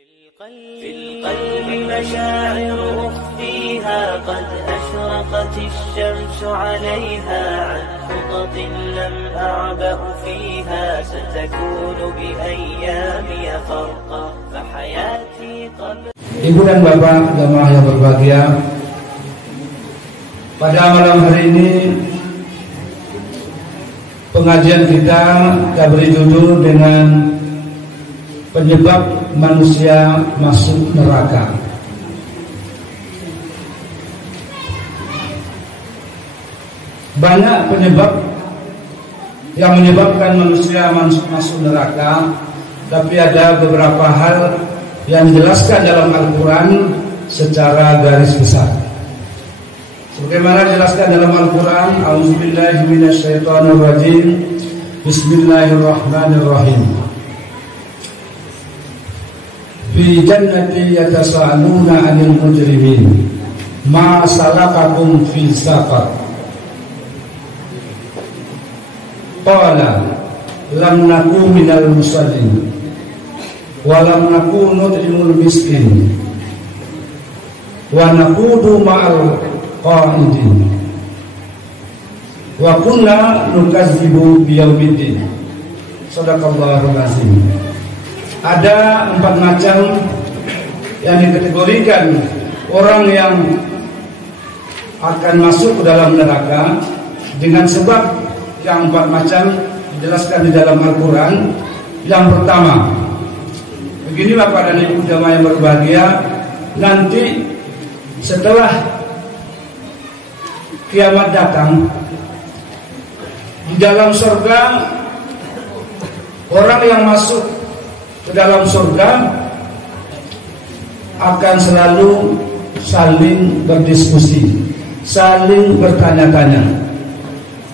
في القلب مشاعر أخفيها قد أشرقت الشمس عليها عن خطط لم أعبأ فيها ستكون بأيامي فرقا فحياتي قبل. Ibu dan Bapak jamaah yang berbahagia, pada malam hari ini pengajian kita beri judul dengan penyebab manusia masuk neraka. Banyak penyebab yang menyebabkan manusia masuk neraka, tapi ada beberapa hal yang dijelaskan dalam Al-Quran secara garis besar. Sebagaimana dijelaskan dalam Al-Quran, A'udzubillahi minasyaitonirrajim, Bismillahirrahmanirrahim. Fi jannati yatasaaluna 'anil mujrimin ma salakakum fi saqar. Qala lam naku minal musallin wa lam naku nut'imul miskin wa naqudu ma'al qa'idin wa kunna nukazzibu biyaumiddin. Shadaqallahul azim. Ada 4 macam yang dikategorikan orang yang akan masuk ke dalam neraka dengan sebab yang 4 macam dijelaskan di dalam Al-Quran. Yang pertama, begini Bapak dan Ibu jamaah yang berbahagia, nanti setelah kiamat datang, di dalam surga orang yang masuk ke dalam surga akan selalu saling berdiskusi, saling bertanya-tanya.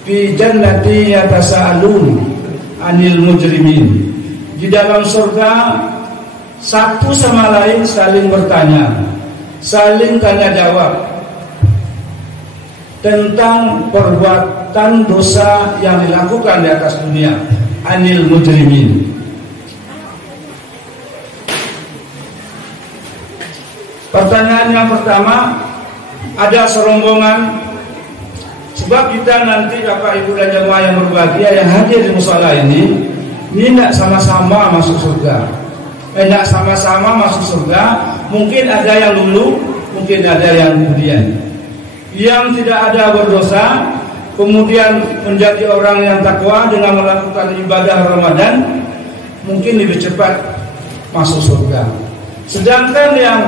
Fi jannati yatasaalun 'anil mujrimin. Di dalam surga satu sama lain saling bertanya, saling tanya jawab tentang perbuatan dosa yang dilakukan di atas dunia. 'Anil mujrimin. Pertanyaan yang pertama, ada serombongan, sebab kita nanti Bapak Ibu dan jemaah yang berbahagia yang hadir di musala ini tidak sama-sama masuk surga, tidak sama-sama masuk surga. Mungkin ada yang dulu, mungkin ada yang kemudian. Yang tidak ada berdosa, kemudian menjadi orang yang takwa dengan melakukan ibadah Ramadan, mungkin lebih cepat masuk surga. Sedangkan yang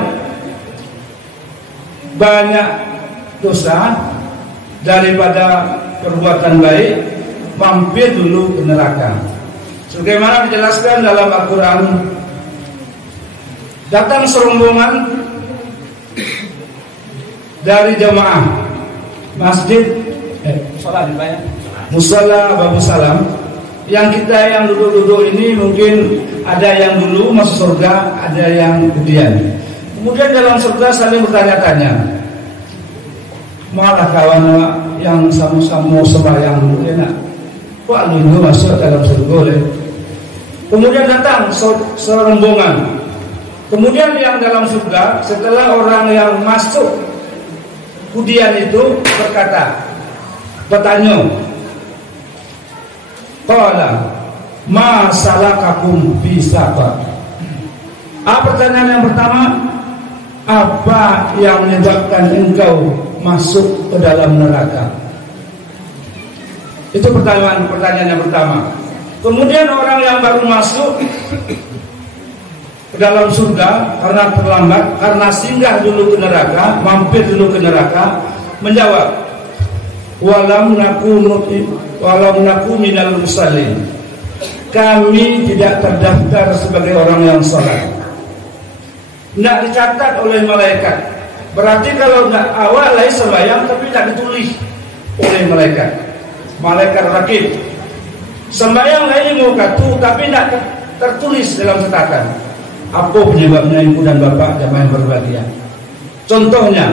banyak dosa daripada perbuatan baik mampir dulu ke neraka. Sebagaimana dijelaskan dalam Al-Quran, datang serombongan dari jamaah masjid musala Babu Salam, yang kita yang duduk-duduk ini mungkin ada yang dulu masuk surga, ada yang kemudian. Kemudian dalam surga saling bertanya-tanya, malah kawan yang sama-sama sembahyang dulu enak, kok lu masuk dalam surga deh. Kemudian datang serombongan. Kemudian yang dalam surga, setelah orang yang masuk kemudian itu bertanya, qala ma salakakum fi saqar. Pertanyaan yang pertama, apa yang menyebabkan engkau masuk ke dalam neraka? Itu pertanyaan yang pertama. Kemudian orang yang baru masuk ke dalam surga karena terlambat, karena singgah dulu ke neraka, mampir dulu ke neraka, menjawab, walam naku minal musallin. Kami tidak terdaftar sebagai orang yang salat. Tidak dicatat oleh malaikat. Berarti kalau tidak awal lain sembahyang tapi tidak ditulis oleh malaikat. Malaikat rakib. Sembahyang lain mukatu tapi tidak tertulis dalam catatan. Apa penyebabnya Ibu dan Bapak jamaah yang berbahagia? Contohnya,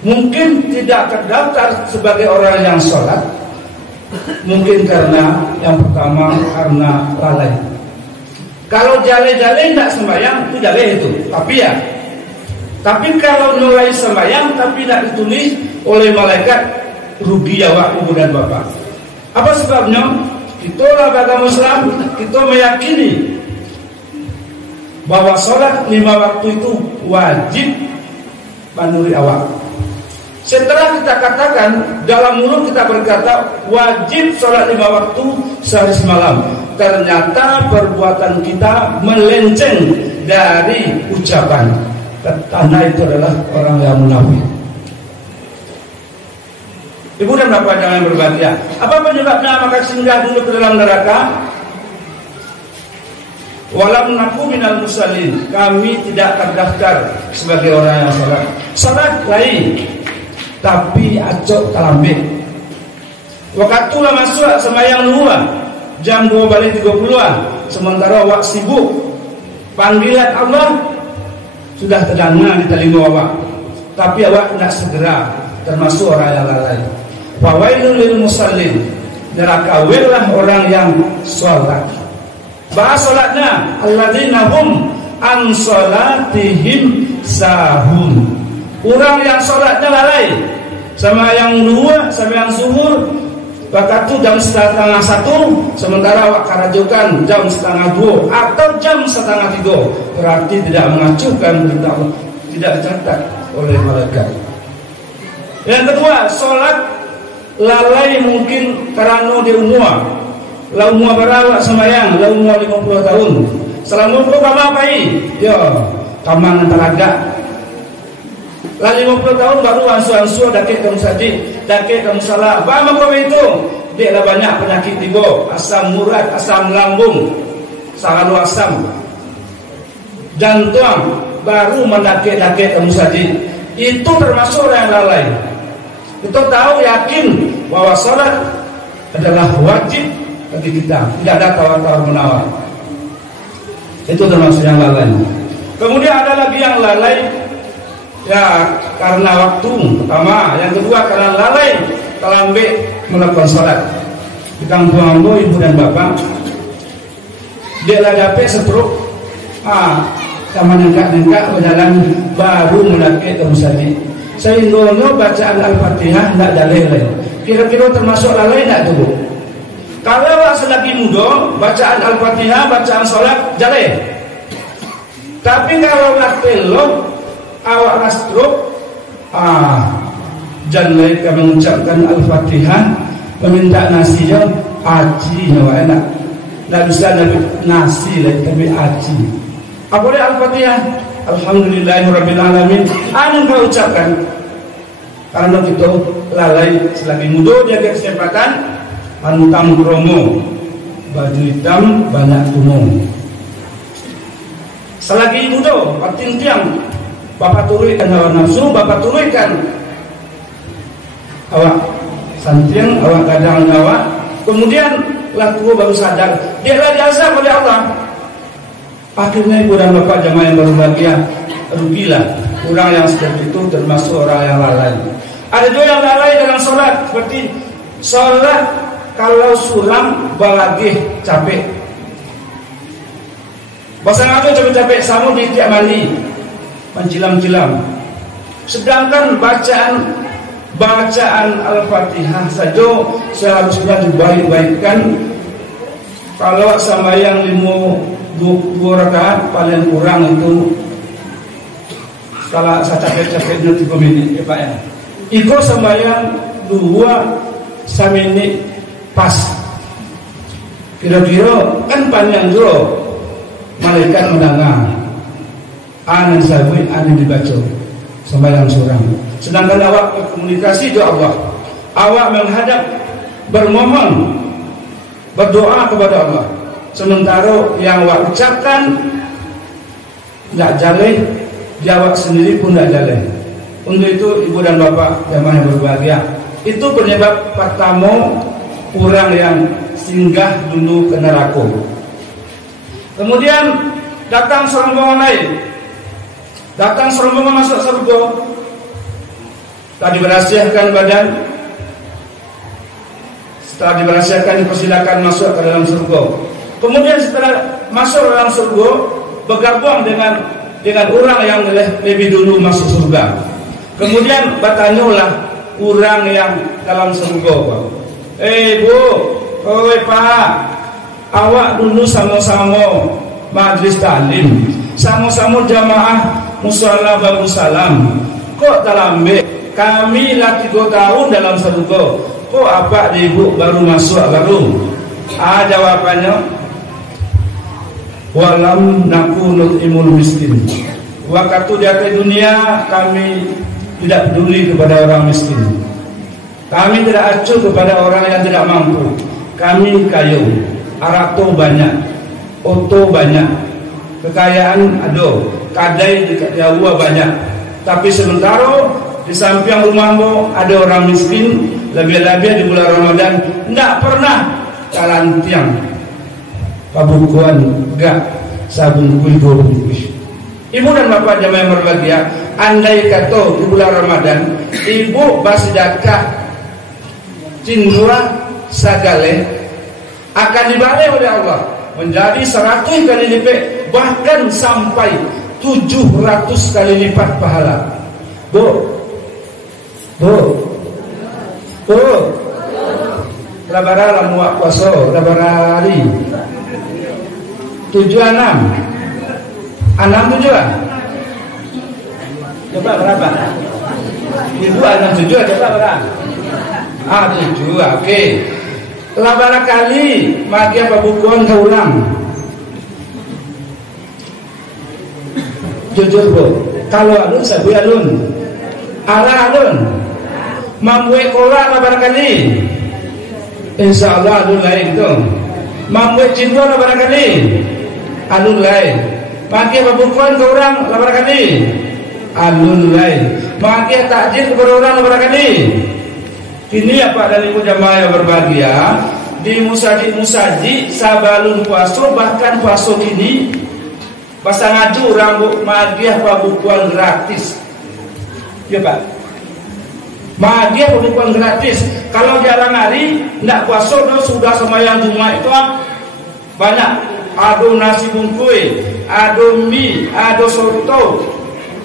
mungkin tidak terdaftar sebagai orang yang sholat, mungkin karena yang pertama karena lalai. Kalau jale-jale tidak sembahyang itu jale itu. Tapi kalau mulai sembahyang tapi tidak ditulis oleh malaikat, rugi awak ibu dan bapak. Apa sebabnya? Itulah agama Islam, kita meyakini bahwa sholat 5 waktu itu wajib panuri awak. Setelah kita katakan, dalam mulut kita berkata wajib sholat 5 waktu sehari semalam, ternyata perbuatan kita melenceng dari ucapan. Tanda itu adalah orang yang munafik. Ibu dan bapak yang berbahagia, apa penyebabnya maka singgah dulu ke dalam neraka? Walam naku minal musallin, kami tidak terdaftar sebagai orang yang salat. Salat lain, tapi acok talambe. Waktu lah masuk sembahyang luar jam 2 balik 30-an, sementara awak sibuk. Panggilan Allah sudah terdengar di telinga awak, tapi awak tidak segera, termasuk orang yang lalai. Fawailul lil musallin, neraka wilah orang yang salat. Bahas salatnya alladzina hum an salatihim sahun. Orang yang salatnya lalai, sama yang dua, sama yang zuhur, waktu jam 1:30, sementara awak karajukan jam 1:30 atau jam 2:30, berarti tidak mengacuhkan perintah Allah, tidak dicatat oleh malaikat. Yang kedua, salat lalai mungkin karena di umur. La umur berawak sembahyang, la umur 50 tahun. Selama umur kamu apai? Ya, kamu antaraga. La 50 tahun baru ansu-ansu dakik kamu sajid, dakik kamu salah. Apa kau itu? Dia lah banyak penyakit tiba, asam urat, asam lambung, selalu asam, jantung, baru mendakik-dakik kamu sajid. Itu termasuk orang yang lalai. Kita tahu yakin bahwa salat adalah wajib bagi kita, tidak ada tawar-tawar menawar. Itu termasuk yang lalai. Kemudian ada lagi yang lalai, ya karena waktu pertama, yang kedua karena lalai terlambat melakukan salat. Di kampung ambo ibu dan bapak, dia lah dapat setruk, sama nengkak berjalan baru mendaki ke musajid. Sehingga bacaan Al-Fatihah tidak dalil. Kira-kira termasuk lalai tidak tuh? Kalau awak selagi muda, bacaan Al-Fatihah, bacaan salat jaleh. Tapi kalau nak pelok, awak rastruk, jaleh kami mengucapkan Al-Fatihah, meminta nasi yang aci, awak enak. Tak bisa nasi lagi, tapi aci. Apa dia Al-Fatihah? Alhamdulillahirrabbilalamin. Anu kau ucapkan. Karena kita lalai selagi muda dia ada kesempatan. Pantang kromo, baju hitam banyak tumung. Selagi muda, patin tiang, bapak turunkan hawa nafsu, bapak turunkan awak santiang, awak kadang awak. Kemudian lah tua baru sadar, dia lah diazab oleh Allah. Akhirnya ibu dan bapak jamaah yang berbahagia, rugilah. Orang yang seperti itu termasuk orang yang lalai. Ada juga yang lalai dalam sholat, seperti sholat kalau suram balagih capek. Bahasa ngaku capek-capek sama di tiap mandi, mencilam-cilam. Sedangkan bacaan Al-Fatihah saja seharusnya dibaik-baikkan. Kalau sembahyang 2 rakaat paling kurang itu salah capek-capeknya 3 menit ya Pak ya. Itu sembahyang 2 menit pas. Kira-kira kan panjang juga. Malaikat mendengar. Anan sabi, anan dibaca sembahyang surang. Sedangkan awak berkomunikasi dengan Allah. Awak menghadap, bermohon, berdoa kepada Allah. Sementara yang awak ucapkan tidak jaleh, jawab sendiri pun tidak jaleh. Untuk itu ibu dan bapak jamaah yang berbahagia, itu penyebab pertama orang yang singgah dulu ke neraka. Kemudian datang serombongan lain, datang serombongan masuk surga. Tadi dirahasiakan badan, setelah dirahasiakan dipersilakan masuk ke dalam surga. Kemudian setelah masuk dalam surga, bergabung dengan orang yang lebih dulu masuk surga. Kemudian bertanyalah orang yang dalam surga, Bu, Pak, awak dulu sama-sama majlis taklim, sama-sama jamaah musalla Darussalam, kok terlambat? Kami lah 3 tahun dalam surga, kok apa ibu baru masuk baru? Jawabannya, walam nakunul imul miskin. Waktu di atas dunia kami tidak peduli kepada orang miskin. Kami tidak acuh kepada orang yang tidak mampu. Kami kayu, arato banyak, oto banyak, kekayaan ada, kadai di Jawa banyak. Tapi sementara di samping rumahmu ada orang miskin, lebih-lebih di bulan Ramadan tidak pernah kalantiang pabukuan gak sabun kuih. Ibu dan bapak jamaah yang berbahagia, andai kata di bulan Ramadan ibu bersedekah cindua sagale akan dibalai oleh Allah menjadi 100 kali lipat, bahkan sampai 700 kali lipat pahala. Bu, labara lamu puasa, labara hari 7-6 tujuan. Coba berapa? Ibu 6 tujuan, coba berapa? 7, oke. Labara kali maki apa bukuan ke ulang. Jujur Bu, kalau alun sabu alun, arah alun, mampu kola labara kali. Insya Allah alun lain itu. Mampu cinta labara kali, alun lain. Maki apa bukuan ke orang labara kali, alun lain. Maki takjil kepada orang labara kali. Ini apa dari jamaah yang berbahagia di musaji sabalun puasa, bahkan puasa kini pasang ngadu rambut magiah pabukuan gratis. Ya Pak, magiah pabukuan gratis. Kalau jarang hari tidak puasa sudah sembahyang Jumat itu banyak. Ada nasi bungkui, ada mie, ada soto,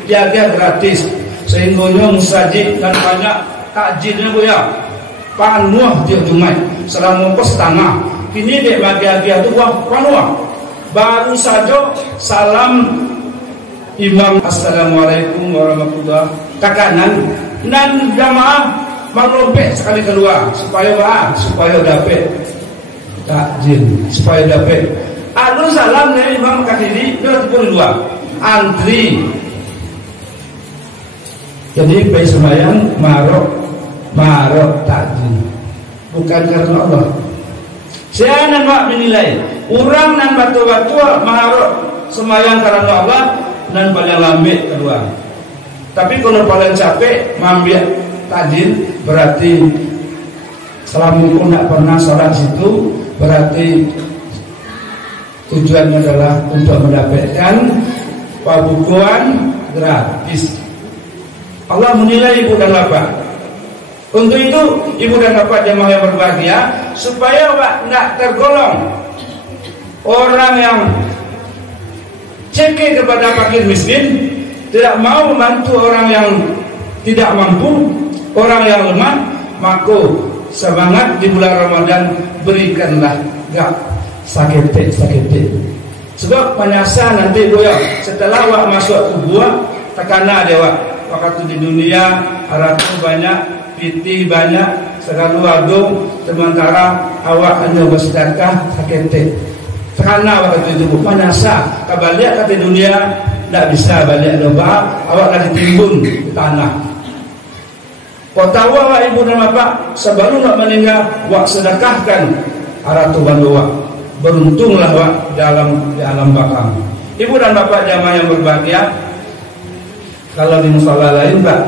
jaga gratis. Sehingga musaji dan banyak takjilnya Bu ya, panuh dia Jumat selama setengah. Kini dek bahagia tu panuh. Baru saja salam imam assalamualaikum warahmatullahi kakanan dan jamaah merompek sekali keluar supaya dapat takjil, supaya dapat. Adu salam dari imam kadiri dia keluar antri. Jadi bayi sembahyang marok takjil bukan karena Allah. Saya nan mak menilai orang nan batu-batu marok sembahyang karena Allah dan paling lambat kedua. Tapi kalau paling capek mambil takjil berarti selama itu tidak pernah sholat situ, berarti tujuannya adalah untuk mendapatkan pabukuan gratis. Allah menilai ibu dan bapak. Untuk itu ibu dan bapak jamaah yang berbahagia, supaya tidak tergolong orang yang cekik kepada fakir miskin, tidak mau membantu orang yang tidak mampu, orang yang lemah, maka semangat di bulan Ramadan berikanlah gak sakit. Sebab penyasa nanti boya setelah awak masuk tubuh tekana dewa. Waktu di dunia harapnya banyak, piti banyak, segala agung, sementara awak hanya bersedekah sakit. Karena waktu itu penyasa kebalik kata dunia tidak bisa balik doa, awak lagi timbun di tanah. Kau tahu awak ibu dan bapak sebelum nak meninggal, awak sedekahkan arah tuban doa. Beruntunglah awak di alam bakang. Ibu dan bapak jamaah yang berbahagia, kalau di musola lain Pak,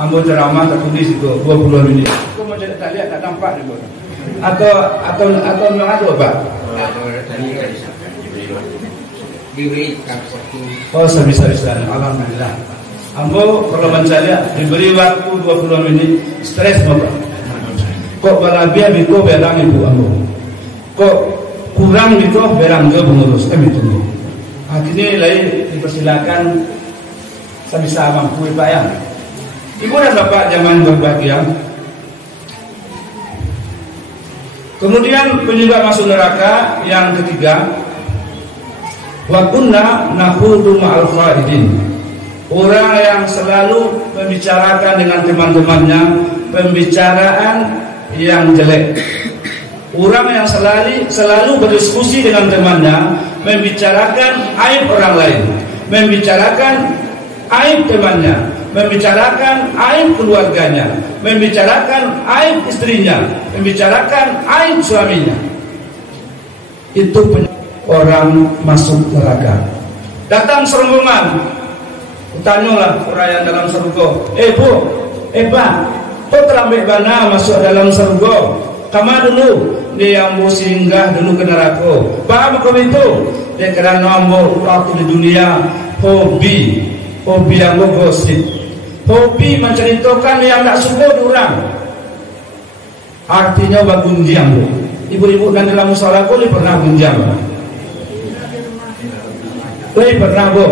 ambo ceramah tertulis itu 20 menit. Kau mau tak lihat tak nampak juga. Atau memang ada Pak? Diberi satu. Oh bisa. Alhamdulillah. Ambo kalau mencari diberi waktu 20 menit, stres Bapak. Kok balabia biko belang ibu ambo. Kok kurang gitu berangga pengurus kami tunggu. Akhirnya lain dipersilakan sebisa mampu Pak ya. Ibu dan Bapak jangan berbahagia. Kemudian penyebab masuk neraka yang ketiga, wa kunna nakhudhu ma'al khalidin. Orang yang selalu membicarakan dengan teman-temannya pembicaraan yang jelek. Orang yang selalu berdiskusi dengan temannya, membicarakan aib orang lain, membicarakan aib temannya, membicarakan aib keluarganya, membicarakan aib istrinya, membicarakan aib suaminya. Itu orang masuk neraka. Datang serombongan, tanyalah orang yang dalam surga, Bu, Pak, kau terlambat bana masuk dalam surga? Kama dulu dia yang mau singgah dulu ke neraka. Paham kau itu? Dia kerana mau waktu di dunia hobi yang gosip, hobi menceritakan yang tak suka orang. Artinya bagunjang. Ibu-ibu dan dalam musola boleh pernah gunjang? Boleh pernah Bu?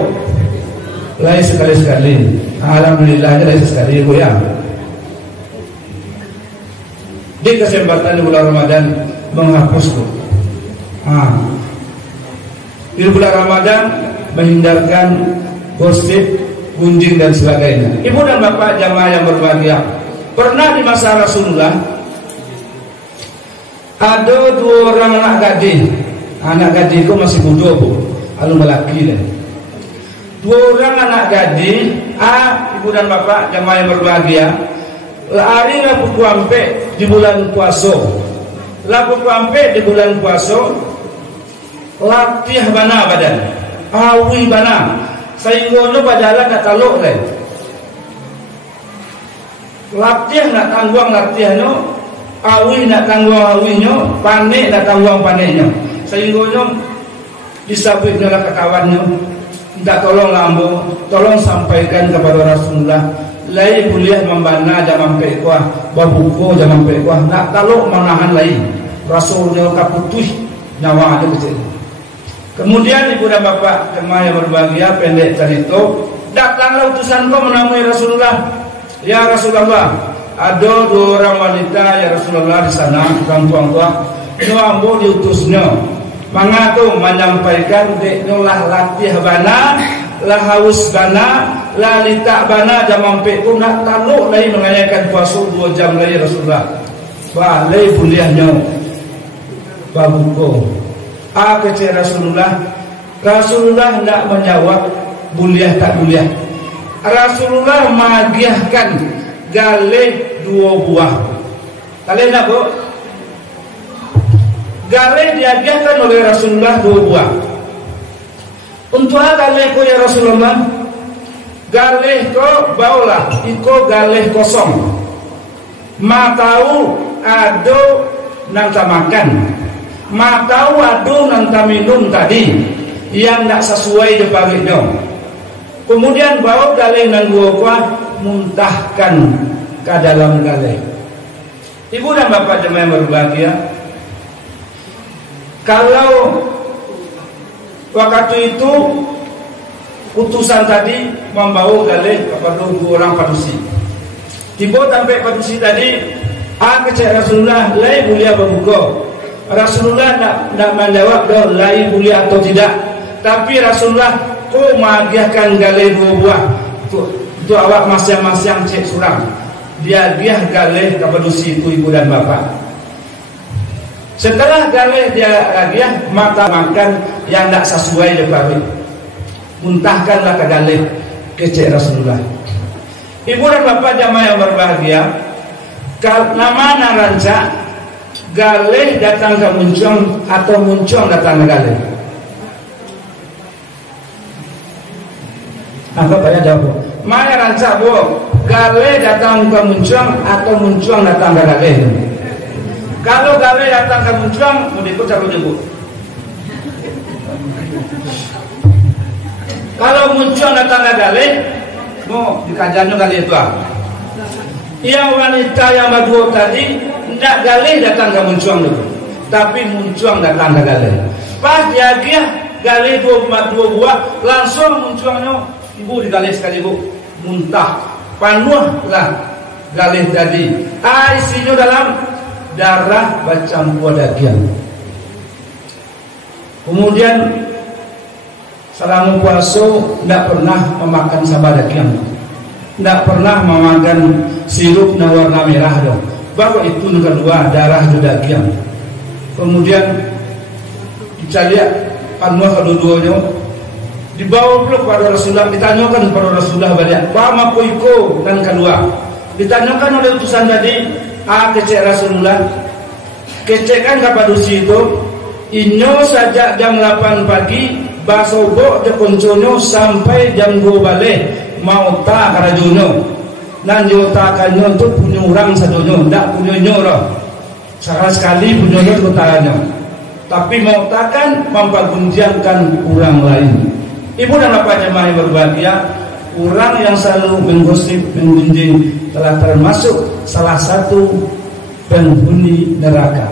Lain sekali-sekali. Alhamdulillah lain sekali Bu ya. Di kesempatan di bulan Ramadan menghapus Bu. Di bulan Ramadan menghindarkan gosip, gunjing dan sebagainya. Ibu dan Bapak jamaah yang berbahagia, pernah di masa Rasulullah ada 2 orang anak gadis. Anak gadis itu masih muda Bu, lalu melaki deh. 2 orang anak gadis, Ibu dan Bapak jamaah yang berbahagia, hari Rabu Kuampe di bulan puasa. Rabu Kuampe di bulan puasa latih bana badan, awi bana. Sehingga berjalan nak taluk leh. Latih nak tangguang latihnya, awi nak tangguang awinya, panik nak tangguang paniknya. Sehingga disabit dengan kawannya, minta tolong lambo, tolong sampaikan kepada Rasulullah. Lai kuliah membana zaman pekuah, babuko zaman pekuah, nak taluk menahan lain. Rasulnya kaputuh nyawa ada kecil. Kemudian Ibu dan Bapak jemaah yang berbahagia, pendek cerita, datanglah utusan kau menemui Rasulullah. Ya Rasulullah, ada 2 orang wanita ya Rasulullah di sana, orang tua. Itu ambo diutusnya. Mangatu menyampaikan deknya lah latih bana, lah haus bana, lah litak bana zaman peku nak taluk lagi mengayakan puasa 2 jam lagi Rasulullah. Wah, lagi kuliahnya babuko. Kecil Rasulullah tidak menjawab buliah tak buliah. Rasulullah magiahkan galih 2 buah. Kalian nak Bu? Galih diagiahkan oleh Rasulullah 2 buah. Untuk apa galih ko ya Rasulullah? Galih ko baulah, iko galih kosong. Ma tahu ado nanta makan. Ma tahu ado nanta minum tadi yang tak sesuai dipaginya. Kemudian bawa galih nan gua muntahkan ke dalam galih. Ibu dan Bapak jemaah yang berbahagia, kalau waktu itu utusan tadi membawa galih kepada 2 orang padusi. Tiba sampai padusi tadi, kecil Rasulullah lai mulia berbuka. Rasulullah nak menjawab dah lai mulia atau tidak. Tapi Rasulullah kau magiahkan galih 2 buah. Itu awak masing-masing cek surang. Dia galih kepada padusi itu Ibu dan Bapak. Setelah galih dia mata makan yang tak sesuai dengan muntahkanlah ke galih kecil Rasulullah. Ibu dan Bapak jamaah yang berbahagia, nama rancak galih datang ke muncung atau muncung datang ke galih. Apa banyak jawab? Mana rancak Bu? Galih datang ke muncung atau muncung datang ke galih? Kalau galih datang ke muncung, mau ikut cakap Bu. Kalau muncung datang ke galih, mau dikajannya kali itu Yang wanita yang berdua tadi tidak galih datang ke muncung dulu. tapi muncuang datang ke galih. Pas dia galih dua buah, langsung muncuangnya ibu di galih sekali ibu, muntah, panuh lah galih tadi. Isinya dalam darah bercampur daging. Kemudian selama puasa tidak pernah memakan sama daging, tidak pernah memakan sirup warna merah dong. Baru itu yang kedua, darah itu daging. Kemudian kita lihat panuh kedua-duanya dibawa pula kepada Rasulullah, ditanyakan kepada Rasulullah balik, "Bama koiko?" Dan kedua ditanyakan oleh utusan tadi, kecek Rasulullah, kecekan kepada itu, inyo saja jam 8 pagi, basobok de koncono sampai jam 2 balik, mau tak karajono, nan jotakannya untuk punya orang sadonyo, tak punya nyoro, sekali punya nyoro tanya, tapi mau takkan mempergunjangkan orang lain. Ibu dan bapak jemaah yang berbahagia, orang yang selalu menggosip, menggunjing telah termasuk salah satu penghuni neraka.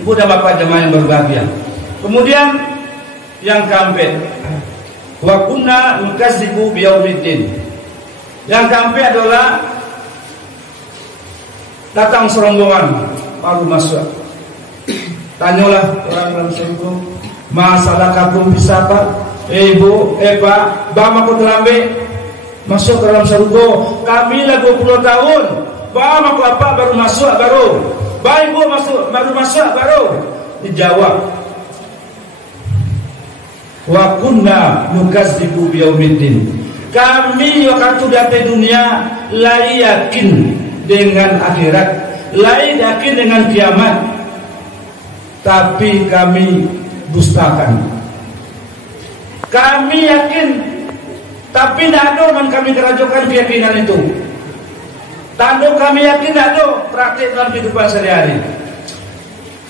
Ibu dan bapak jemaah yang berbahagia. Kemudian yang keempat, wa kunna nukadzibu biyaumiddin. Yang keempat adalah datang serombongan baru masuk. Tanyalah orang dalam surga, masalah kamu bisa apa? Ibu, Pak, bama aku terlambat masuk ke dalam surga. Kami lah 20 tahun. Bama aku apa baru masuk baru. Baik bu baru masuk baru. Dijawab, wa kunna nukadzibu biyaumiddin. Kami waktu di dunia lai yakin dengan akhirat, lai yakin dengan kiamat, tapi kami dustakan. Kami yakin, tapi tidak ada yang kami kerajokan keyakinan itu. Tanda kami yakin tidak ada praktik dalam kehidupan sehari-hari.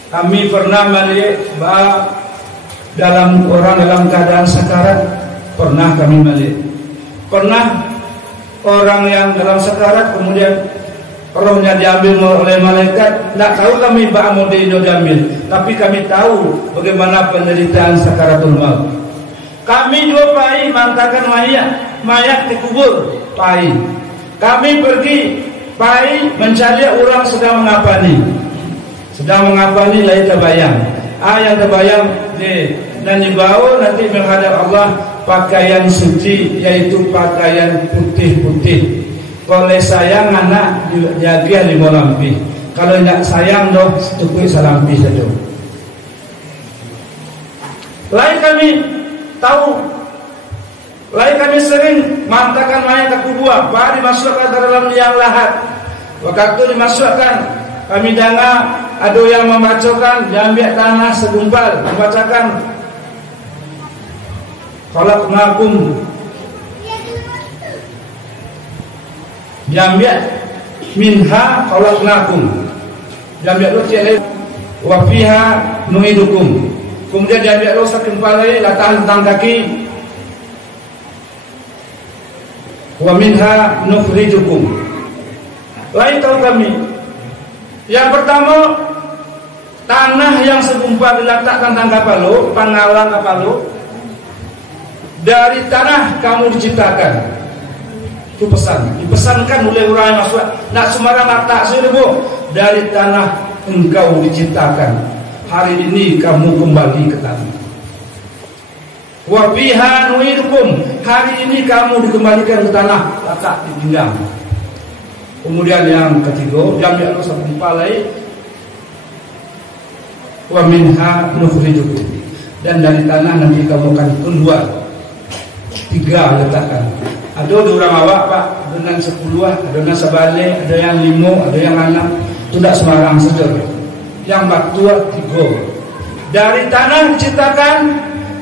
Kami pernah melihat dalam orang dalam keadaan sakarat, pernah kami melihat. Pernah orang yang dalam sakarat kemudian rohnya diambil oleh malaikat. Tidak tahu kami bagaimana diambil, tapi kami tahu bagaimana penderitaan sakaratul maut. Kami juga pai mantakan mayat dikubur pai. Kami pergi pai mencari orang sedang mengapani lain terbayang. Yang terbayang dan dibawa nanti menghadap Allah pakaian suci, yaitu pakaian putih-putih. Kalau sayang anak jaga 5 lampi, kalau tidak sayang doh cukup salampi saja. Lain kami tahu, lain kami sering mantakan mayat ke kubur, baru dimasukkan ke dalam liang lahat. Waktu dimasukkan, kami dengar ada yang membacakan, diambil tanah segumpal, membacakan khalaqnakum, diambil minha khalaqnakum, diambil lu wa fiha nu'idukum. Kemudian diambil lu segumpal lagi, letakkan tentang kaki, wa minha nukhrijukum. Lain tahu kami. Yang pertama, tanah yang segumpal diletakkan tentang kapal lu, pangalang kapal lu. Dari tanah kamu diciptakan. Itu pesan. Dipesankan oleh orang yang masuk. Nak sembarang letak seribu. Dari tanah engkau diciptakan. Hari ini kamu kembali ke tanah. Wa fiha nu'idukum. Hari ini kamu dikembalikan ke tanah. Letak di pinggang. Kemudian yang ketiga, diambil Allah satu palai, wa minha nukhrijukum. Dan dari tanah nanti kamu akan keluar. 3 letakkan. Ada orang awak pak dengan 10, ada yang sebalik, ada yang 5, ada yang 6. Itu tidak sembarang saja. Yang batu 3. Dari tanah diciptakan,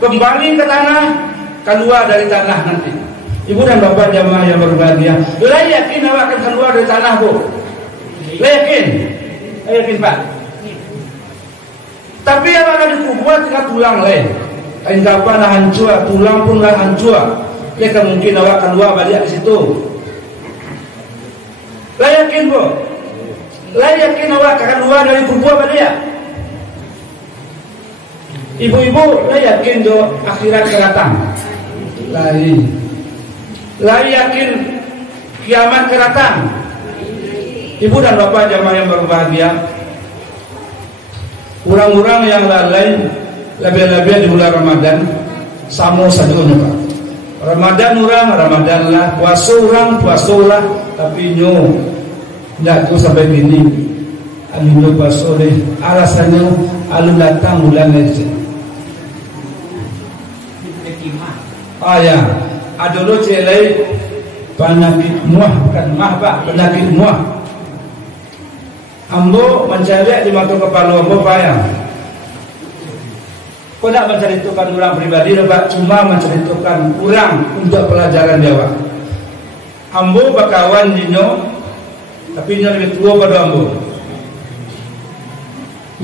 kembali ke tanah, keluar dari tanah nanti. Ibu dan bapak jamaah yang berbahagia, lah yakin awak akan keluar dari tanah bu? Lah yakin? Yakin pak? Tapi yang akan dikubur tinggal tulang lain. Kain kapan lah hancur, tulang pun lah hancur. Ya mungkin awak keluar balik di situ. Lah yakin bu? Lah yakin awak akan keluar dari kubur balik? Ibu-ibu lah yakin do akhirat keratang. Lain yakin kiamat keratang. Ibu dan bapak jamaah yang berbahagia, orang-orang yang lalai lebih-lebih di bulan Ramadan sama saja Pak. Ramadan lah, puasa lah, tapi nggak tuh sampai gini. Alhamdulillah puasa deh. Alasannya alun datang bulan ini. Ya, ada lo celai penyakit muah, bukan mah Pak, penyakit muah. Ambo mencari di mata kepala ambo payah. Kau tak menceritakan orang pribadi, Pak, cuma menceritakan orang untuk pelajaran Jawa. Ambo bakawan dino, tapi dia lebih tua pada ambo.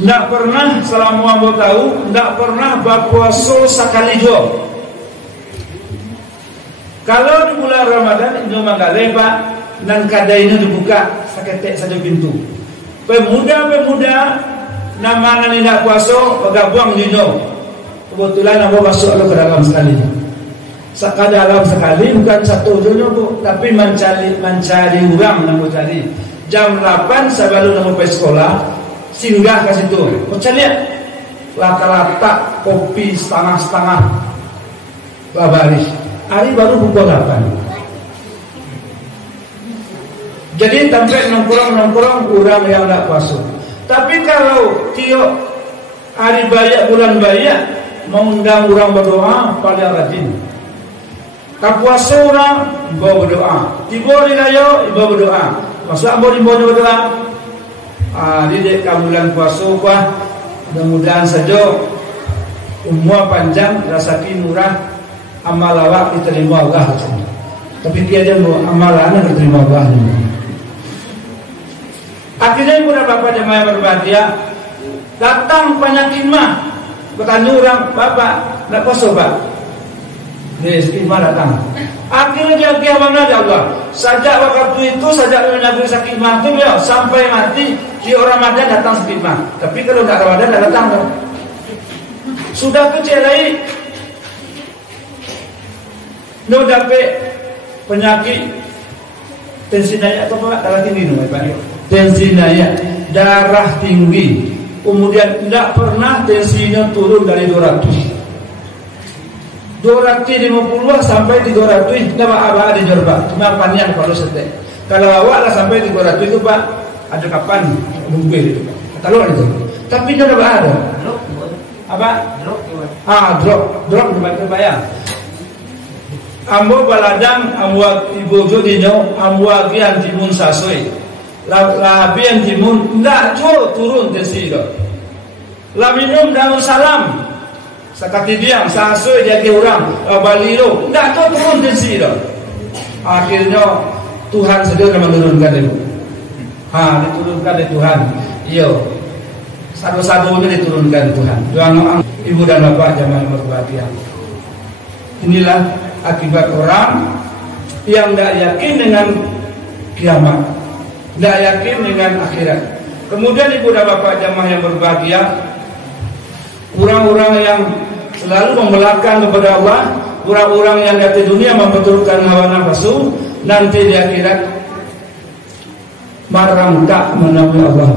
Tidak pernah selama ambo tahu, tidak pernah berpuasa sekali jo. Kalau di bulan Ramadan itu mangkale Pak, dan kadainya dibuka seketek saja pintu. Pemuda nama tidak puasa bergabung dino. Kebetulan aku masuk ke dalam sekali. Dalam sekali bukan satu dunia Bu, tapi mencari orang yang mau cari. Jam 8 sebelum mau pergi sekolah, singgah ke situ. Kau cari lata-lata kopi setengah-setengah baris. Hari baru pukul 8. Jadi tempat nongkrong orang yang tak puasa. Tapi kalau tiap hari bayak bulan bayak mengundang orang berdoa pada rajin. Kapuasa orang bawa berdoa. Tiba hari raya bawa berdoa. Masa bawa berdoa. Di bulan puasa bah, mudah-mudahan saja umur panjang, rezeki murah, amal awak diterima Allah. Tapi dia amalan diterima Allah. Akhirnya ibu dan bapak jemaah yang berbahagia, datang penyakit mah, bertanya orang, bapak nak puasa Pak? Sakit mah datang. Akhirnya dia kiamat ya Allah. Sejak waktu itu, sejak Nabi sakit mah itu ya, sampai mati di orang Ramadan datang sakit mah. Tapi kalau tak Ramadan tak datang dong. Sudah kecelai, dapat penyakit tensi naik atau apa? Darah tinggi nih Pak. Tensi naik, darah tinggi. Kemudian tidak pernah tensinya turun dari 200. 250 sampai 300 nama abah ada jorba. Cuma panjang kalau setek. Kalau awak lah sampai 300 itu Pak, ada kapan mungkin itu Pak. Kalau itu. Tapi dia tidak ada. Apa? Drop dibantu bayar. Ambo baladang amwa ibu jodinyo amwa gian timun sasoi. Labian timun ndak turun tensi itu. La minum daun salam. Sakati diam, sasoi dia ke orang baliro, ndak turun tensi itu. Akhirnya Tuhan sedang menurunkan itu. Diturunkan oleh Tuhan. Iyo, satu-satunya diturunkan Tuhan. Doa ibu dan bapak jamaah yang berbahagia. Inilah akibat orang yang tidak yakin dengan kiamat, tidak yakin dengan akhirat. Kemudian ibu dan bapak jamaah yang berbahagia, orang-orang yang selalu membelakang kepada Allah, orang-orang yang di dunia membetulkan hawa nafsu, nanti di akhirat merangkak menemui Allah.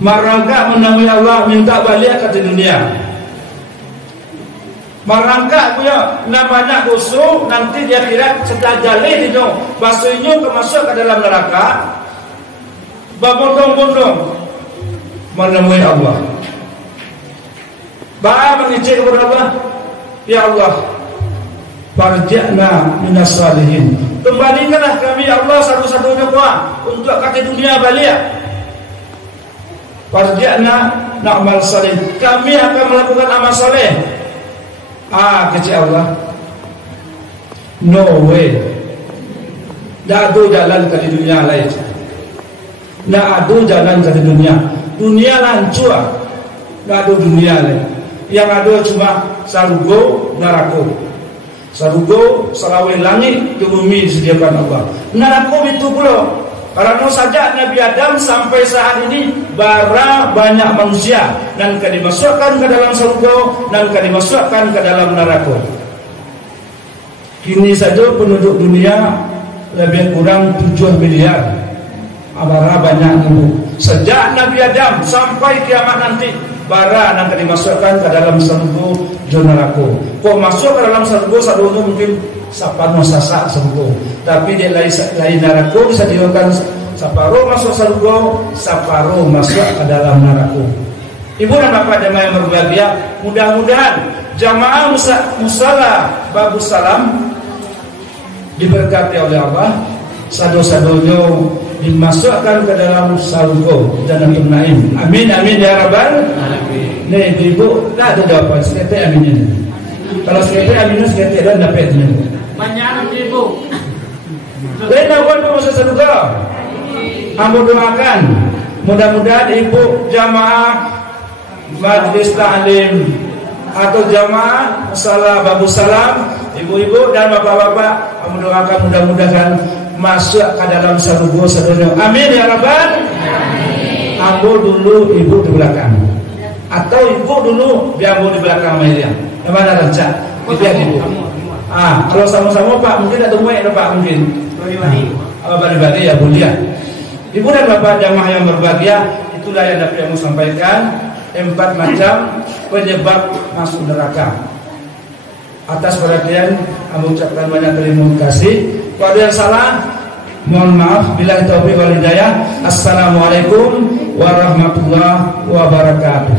Merangkak menemui Allah, minta balik ke dunia. Merangkak punya namanya khusus, nanti di akhirat setelah jali itu basuhnya masuk ke dalam neraka, berbondong-bondong menemui Allah. Bapak mengecek kepada Allah, ya Allah, farji'na minas salihin. Kembalikanlah kami ya Allah satu-satunya doa untuk kata dunia balik. Farji'na na'mal salih. Kami akan melakukan amal saleh. Kecil Allah. No way. Tak ada jalan ke dunia lain. Tak ada jalan ke dunia. Dunia lancur. Tak ada dunia lain. Yang ada cuma sarugo, neraka. Sarugo, sarawai langit, ke bumi disediakan Allah. Neraka itu pula Karena sejak Nabi Adam sampai saat ini bara banyak manusia dan akan dimasukkan ke dalam surga dan akan dimasukkan ke dalam neraka. Kini saja penduduk dunia lebih kurang 7 miliar. Bara banyak dulu. Sejak Nabi Adam sampai kiamat nanti bara akan dimasukkan ke dalam surga dan neraka. Kok masuk ke dalam surga satu mungkin sapan sasak surga. Tapi di lain neraka bisa dilakukan separuh masuk surga, separuh masuk ke dalam neraka. Ibu dan bapak jamaah yang berbahagia, mudah-mudahan jamaah musala Babus Salam diberkati oleh Allah, sado-sadonya dimasukkan ke dalam surga Jannatul Naim. Amin amin ya rabbal alamin. Nih ibu, tak ada jawaban sekete aminnya. Kalau sekete aminnya sekete dan dapatnya. Banyak ibu. Lena buat masuk surga. Ambo doakan mudah-mudahan ibu jamaah majlis ta'lim atau jamaah musala Babus Salam, ibu-ibu dan bapak-bapak, ambo doakan mudah-mudahan masuk ke dalam surga sedunia. Amin ya rabbal alamin. Ambo dulu, ibu di belakang, atau ibu dulu biar ambo di belakang Maria. Yang mana rancak? Biar ibu. Kalau sama-sama Pak mungkin ada rumah ya Pak mungkin. Bari-bari ya boleh. Ibu dan bapak jamaah yang berbahagia, itulah yang dapat saya sampaikan 4 macam penyebab masuk neraka. Atas perhatian, kami ucapkan banyak terima kasih. Kalau ada yang salah, mohon maaf. Billahi taufiq wal hidayah. Assalamualaikum warahmatullahi wabarakatuh.